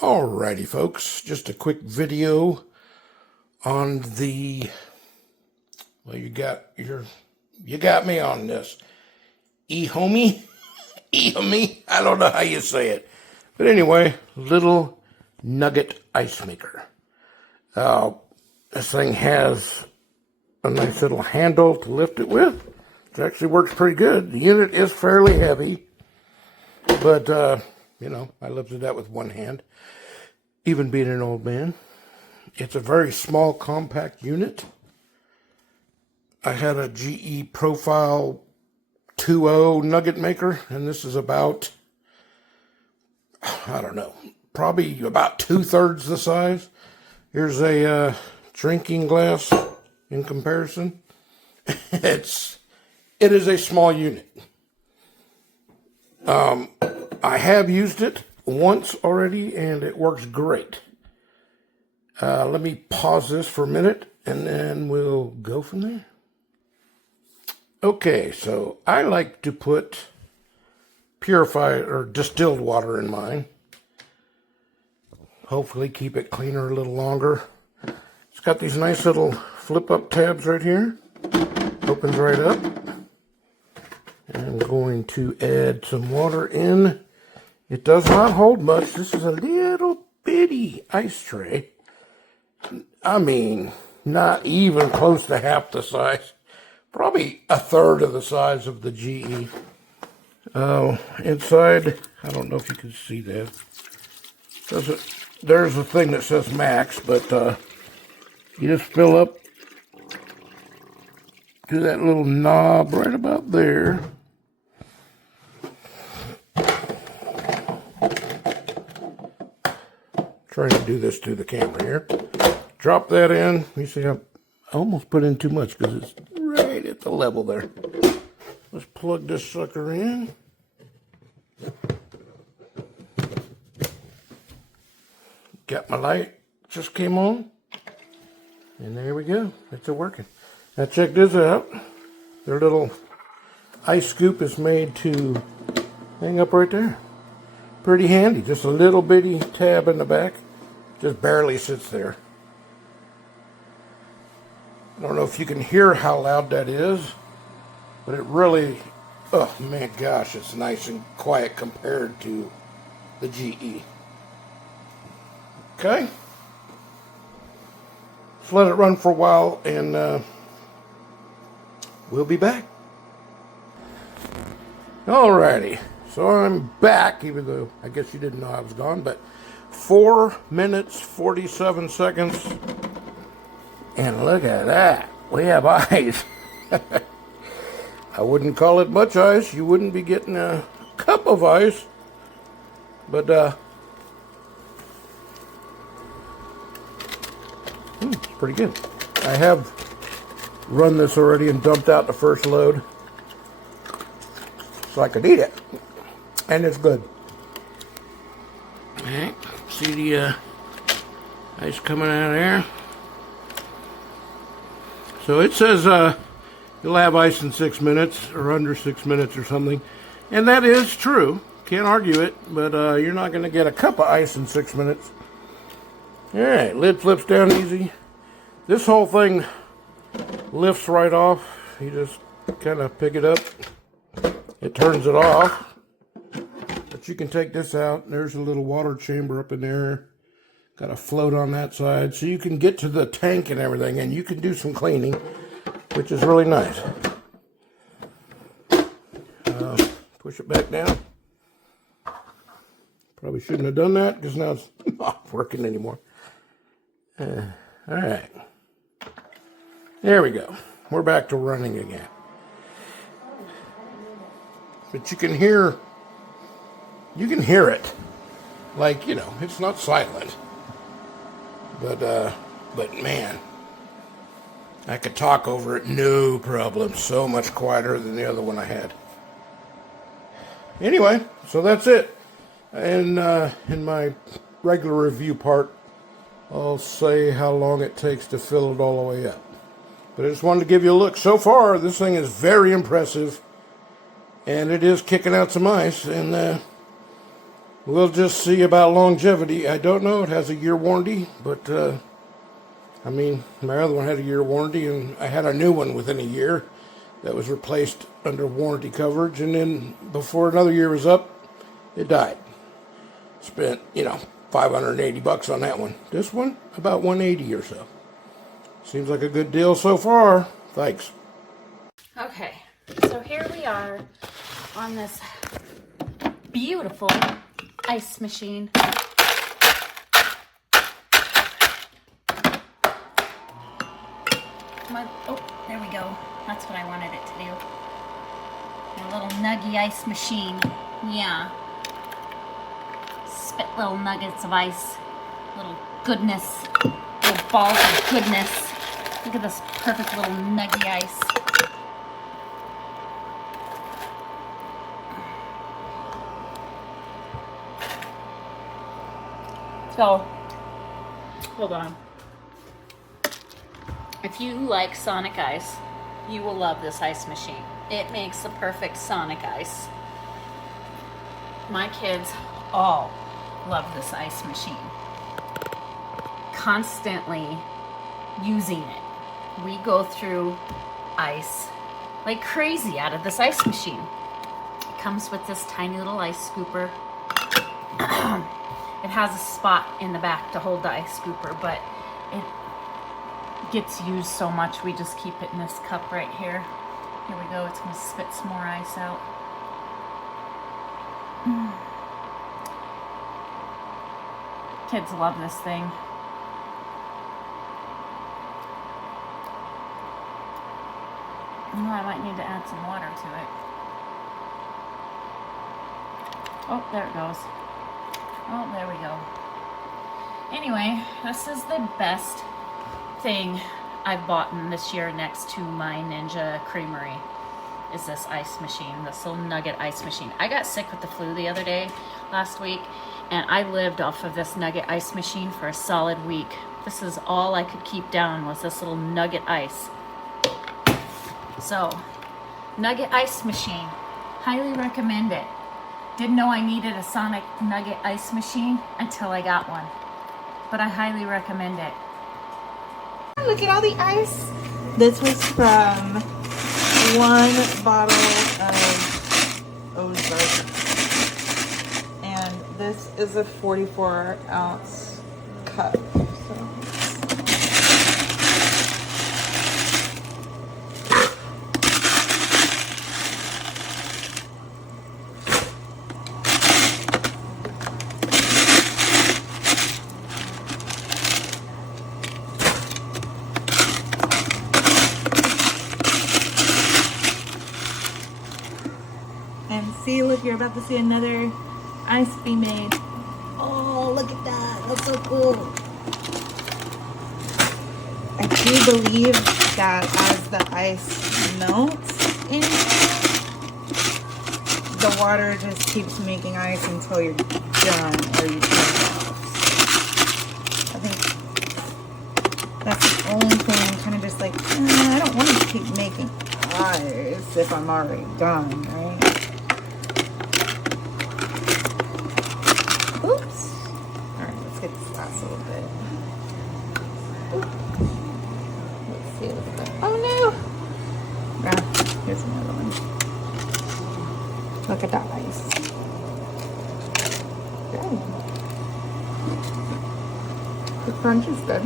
Alrighty, folks, just a quick video on the, well, you got me on this EUHOMY, I don't know how you say it, but anyway, little nugget ice maker. This thing has a nice little handle to lift it with. It actually works pretty good. The unit is fairly heavy, but you know, I lifted that with one hand, even being an old man. It's a very small, compact unit. I had a GE Profile 2.0 nugget maker, and this is about, I don't know, probably about 2/3 the size. Here's a drinking glass in comparison. It is a small unit. I have used it once already, and it works great. Let me pause this for a minute, and then we'll go from there. Okay, so I like to put purified or distilled water in mine. Hopefully keep it cleaner a little longer. It's got these nice little flip-up tabs right here. Opens right up. I'm going to add some water in. It does not hold much. This is a little bitty ice tray. I mean, not even close to half the size. Probably 1/3 of the size of the GE. Inside, I don't know if you can see that. There's a thing that says max, but you just fill up to that little knob right about there. Trying to do this to the camera here. Drop that in. You see, I almost put in too much because it's right at the level there. Let's plug this sucker in. Got my light, just came on. And there we go. It's working. Now check this out. Their little ice scoop is made to hang up right there. Pretty handy. Just a little bitty tab in the back. Just barely sits there. I don't know if you can hear how loud that is, but it really, oh man, gosh, it's nice and quiet compared to the GE. Okay. Let's let it run for a while, and we'll be back. Alrighty. So I'm back, even though I guess you didn't know I was gone, but 4 minutes, 47 seconds. And look at that. We have ice. I wouldn't call it much ice. You wouldn't be getting a cup of ice. But, it's pretty good. I have run this already and dumped out the first load so I could eat it. And it's good. Alright, see the ice coming out of there. So it says you'll have ice in 6 minutes or under 6 minutes or something. And that is true. Can't argue it, but you're not going to get a cup of ice in 6 minutes. Alright, lid flips down easy. This whole thing lifts right off. You just kind of pick it up. It turns it off. But you can take this out. There's a little water chamber up in there. Got a float on that side. So you can get to the tank and everything, and you can do some cleaning, which is really nice. Push it back down. Probably shouldn't have done that because now it's not working anymore. Alright. There we go. We're back to running again. But you can hear it. Like, you know, it's not silent. But man, I could talk over it, no problem. So much quieter than the other one I had. Anyway, so that's it. And in my regular review part, I'll say how long it takes to fill it all the way up. But I just wanted to give you a look. So far, this thing is very impressive. And it is kicking out some ice. And we'll just see about longevity. I don't know. It has a year warranty, but I mean, my other one had a year warranty, and I had a new one within a year that was replaced under warranty coverage, and then before another year was up, it died. Spent, $580 on that one. This one, about $180 or so. Seems like a good deal so far. Thanks. Okay, so here we are on this beautiful ice machine. Oh, there we go. That's what I wanted it to do. A little nuggy ice machine. Yeah. Spit little nuggets of ice. Little goodness. Little balls of goodness. Look at this perfect little nuggy ice. So, hold on. If you like Sonic Ice, you will love this ice machine. It makes the perfect Sonic Ice. My kids all love this ice machine. Constantly using it. We go through ice like crazy out of this ice machine. It comes with this tiny little ice scooper. It has a spot in the back to hold the ice scooper, but it gets used so much we just keep it in this cup right here. Here we go. It's going to spit some more ice out. Kids love this thing. I might need to add some water to it. Oh, there it goes. Oh, there we go. Anyway, this is the best thing I've bought in this year next to my Ninja Creamery is this ice machine, this little nugget ice machine. I got sick with the flu the other day, last week, and I lived off of this nugget ice machine for a solid week. This is all I could keep down was this little nugget ice. So, nugget ice machine, highly recommend it. Didn't know I needed a Sonic Nugget ice machine until I got one. But I highly recommend it. Look at all the ice. This was from one bottle of Ozark. And this is a 44-ounce cup. So. And see, look, you're about to see another ice be made. Oh, look at that. That's so cool. I do believe that as the ice melts in here, the water just keeps making ice until you're done or you turn it off. I think that's the only thing. I'm kind of just like, I don't want to keep making ice if I'm already done, right? Oops. Alright, let's get this last little bit. Oop. Let's see what's going on. Oh no! Ah, here's another one. Look at that ice. Good. The crunch is good.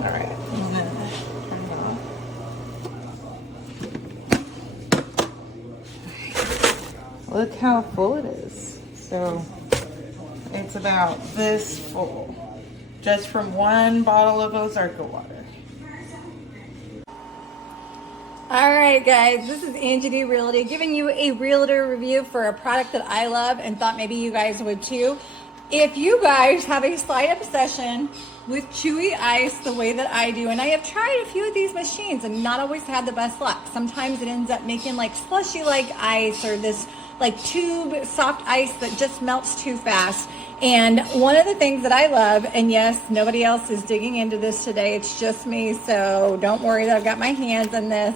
Alright, I'm gonna turn it off. Look how full it is. So it's about this full, just from one bottle of Ozarka water. All right, guys, this is Angie D Realty giving you a realtor review for a product that I love and thought maybe you guys would too. If you guys have a slight obsession with chewy ice the way that I do, and I have tried a few of these machines and not always had the best luck. Sometimes it ends up making like slushy like ice or this like tube soft ice that just melts too fast. And one of the things that I love, and yes, nobody else is digging into this today, it's just me, so don't worry that I've got my hands in this.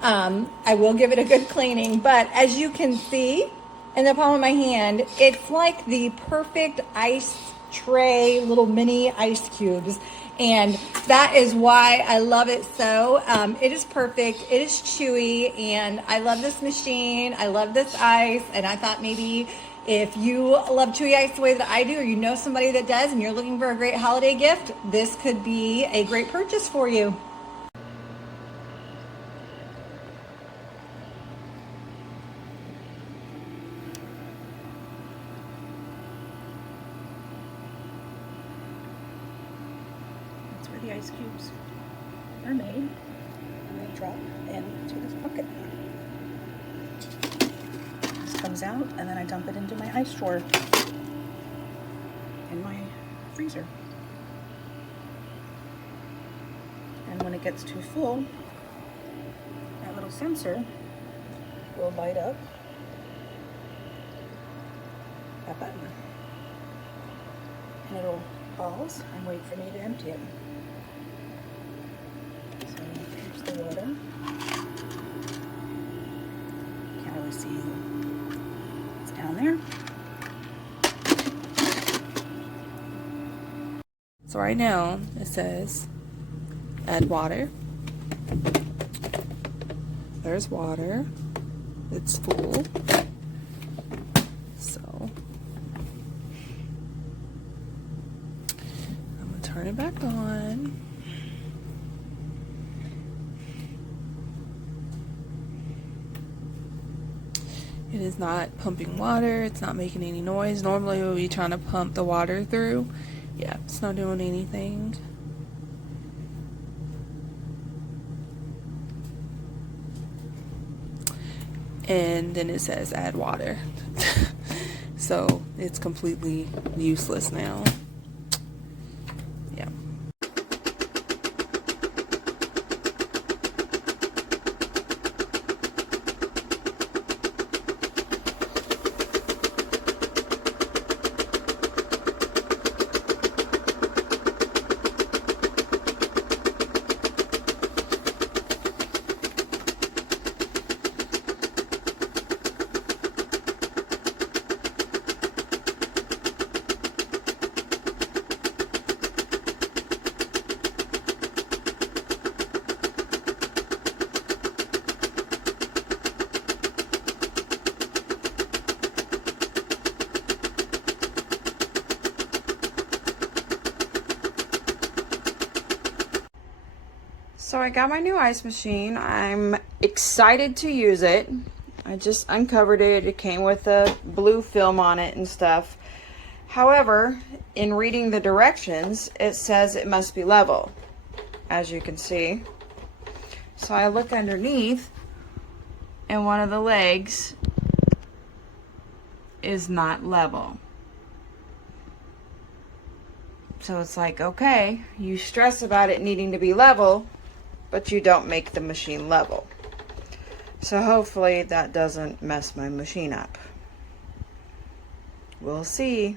I will give it a good cleaning, but as you can see, in the palm of my hand. It's like the perfect ice tray, little mini ice cubes. And that is why I love it so. It is perfect. It is chewy, and I love this machine. I love this ice, and I thought maybe if you love chewy ice the way that I do, or you know somebody that does, and you're looking for a great holiday gift, this could be a great purchase for you. That's where the ice cubes are made, and they drop into this bucket. This comes out, and then I dump it into my ice drawer in my freezer. And when it gets too full, that little sensor will light up that button, and it'll pause and wait for me to empty it. So here's the water. Can't really see. It's down there. So right now it says add water. There's water. It's full. So I'm gonna turn it back on. It is not pumping water. It's not making any noise. Normally we'll be trying to pump the water through. Yeah, it's not doing anything. And then it says add water. So it's completely useless now. Yeah. So I got my new ice machine. I'm excited to use it. I just uncovered it. It came with a blue film on it and stuff. However, in reading the directions, it says it must be level, as you can see. So I look underneath, and one of the legs is not level. So it's like, okay, you stress about it needing to be level, but you don't make the machine level. So hopefully that doesn't mess my machine up. We'll see.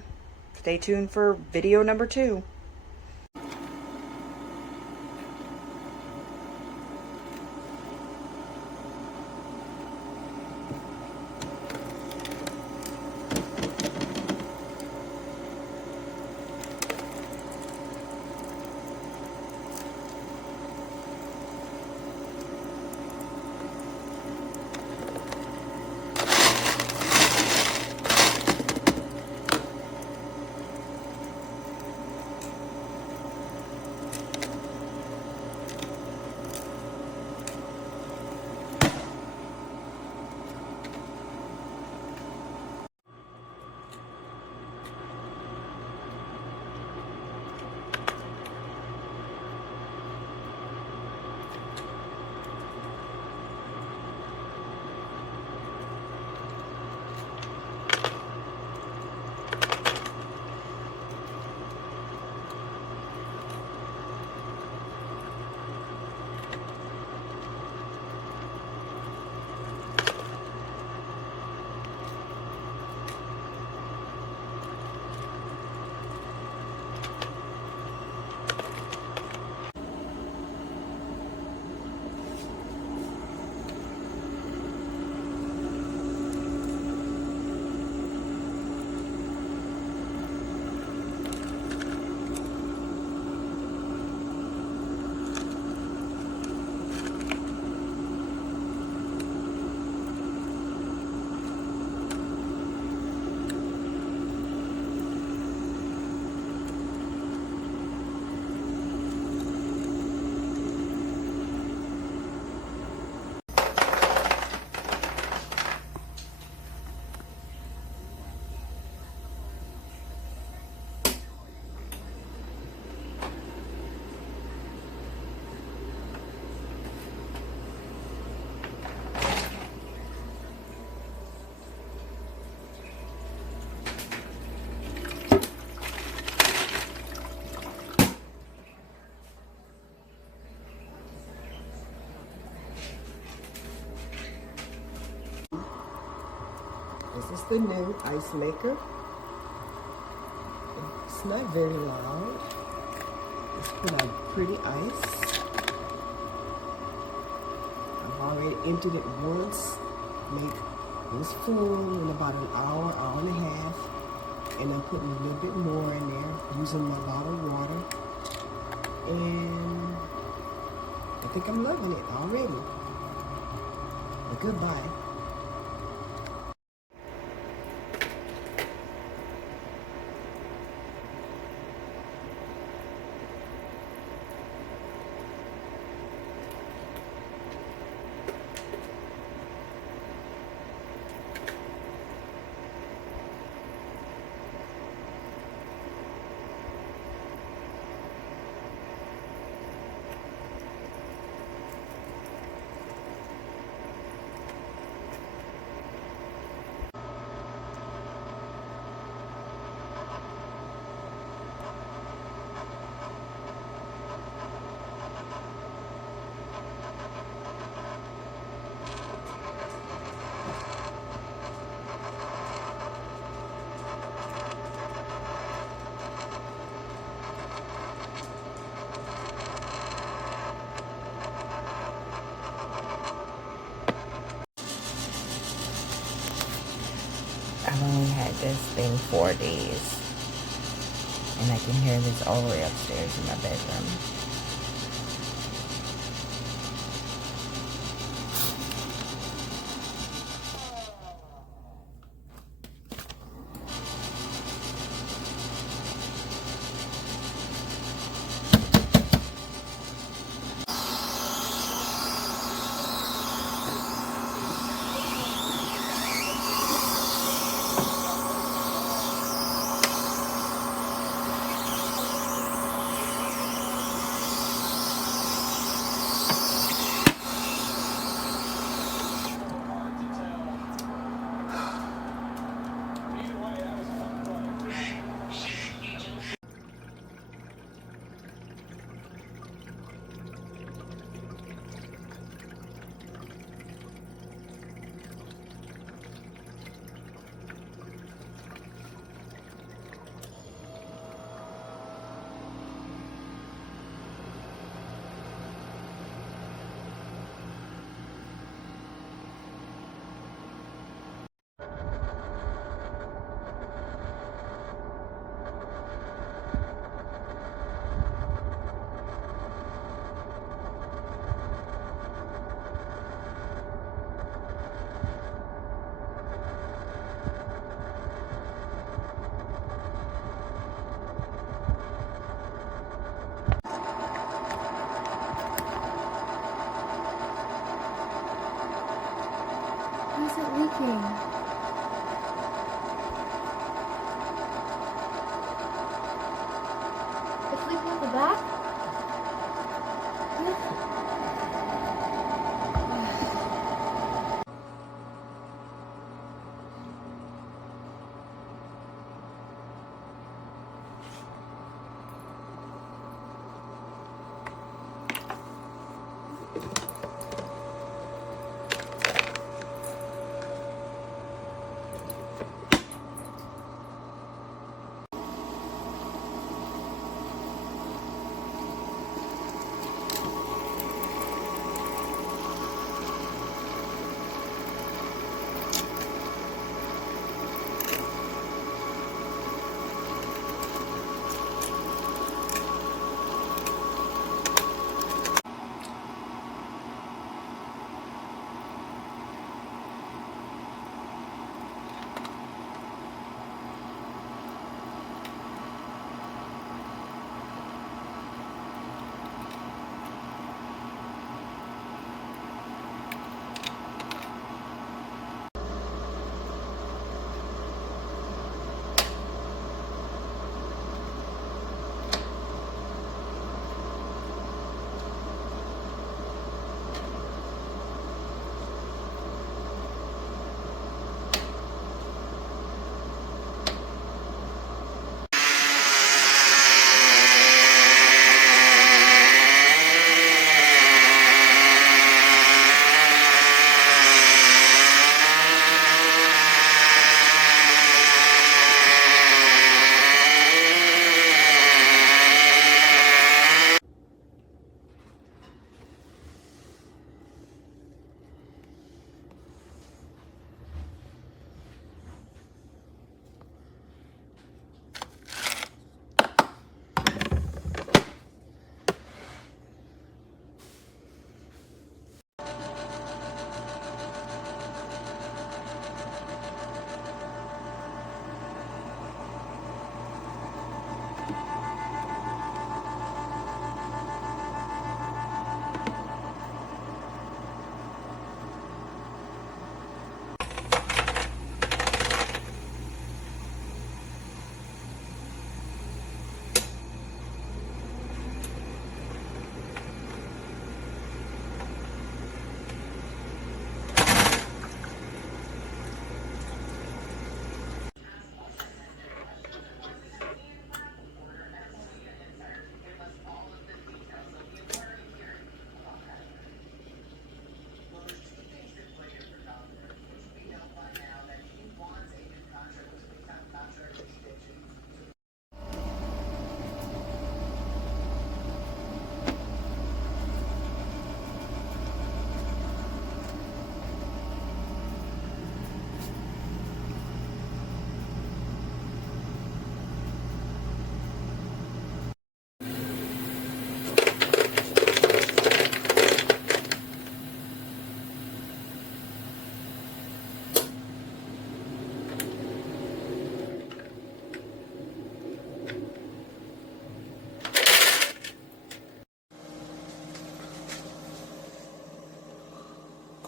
Stay tuned for video number 2. the new ice maker. It's not very loud. It's put out pretty ice. I've already emptied it once. It was full in about an hour, hour and a half. And I'm putting a little bit more in there using my bottled water. And I think I'm loving it already. But goodbye. I've only had this thing 4 days. And I can hear this all the way upstairs in my bedroom. Why is it leaking? It's leaking at the back?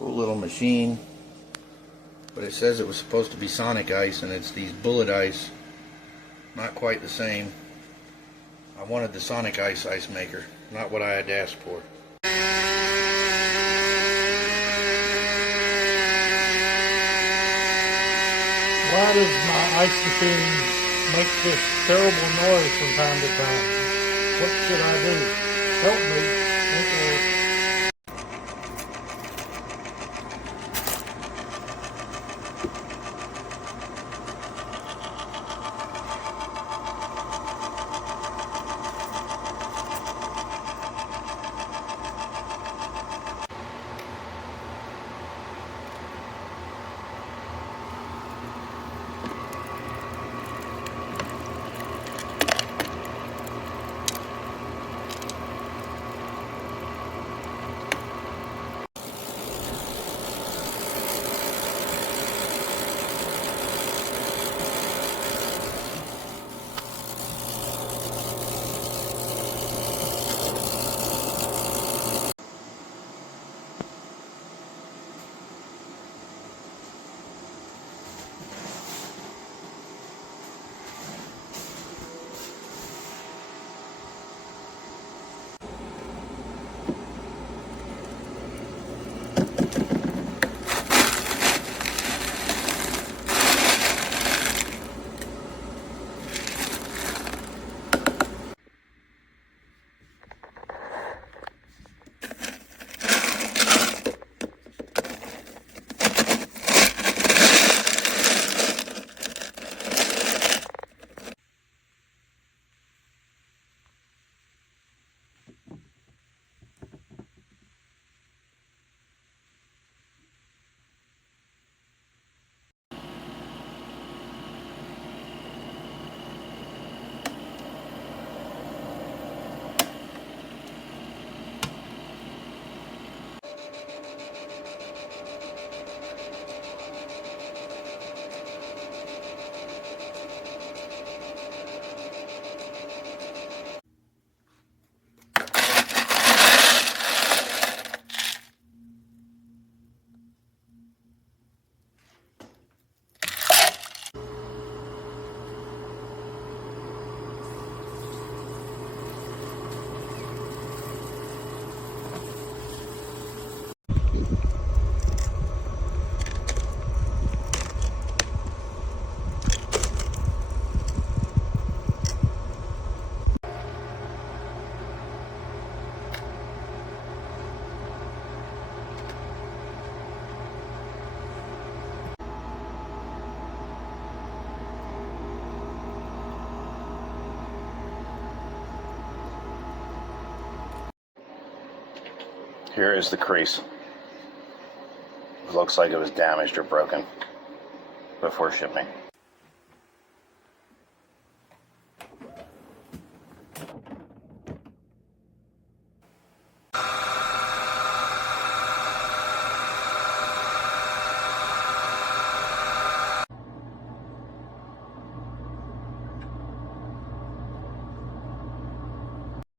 Cool little machine. But it says it was supposed to be Sonic ice, and it's these bullet ice. Not quite the same. I wanted the Sonic ice maker, not what I had asked for. Why does my ice machine make this terrible noise from time to time? What should I do? Help me. Okay. Here is the crease. It looks like it was damaged or broken before shipping.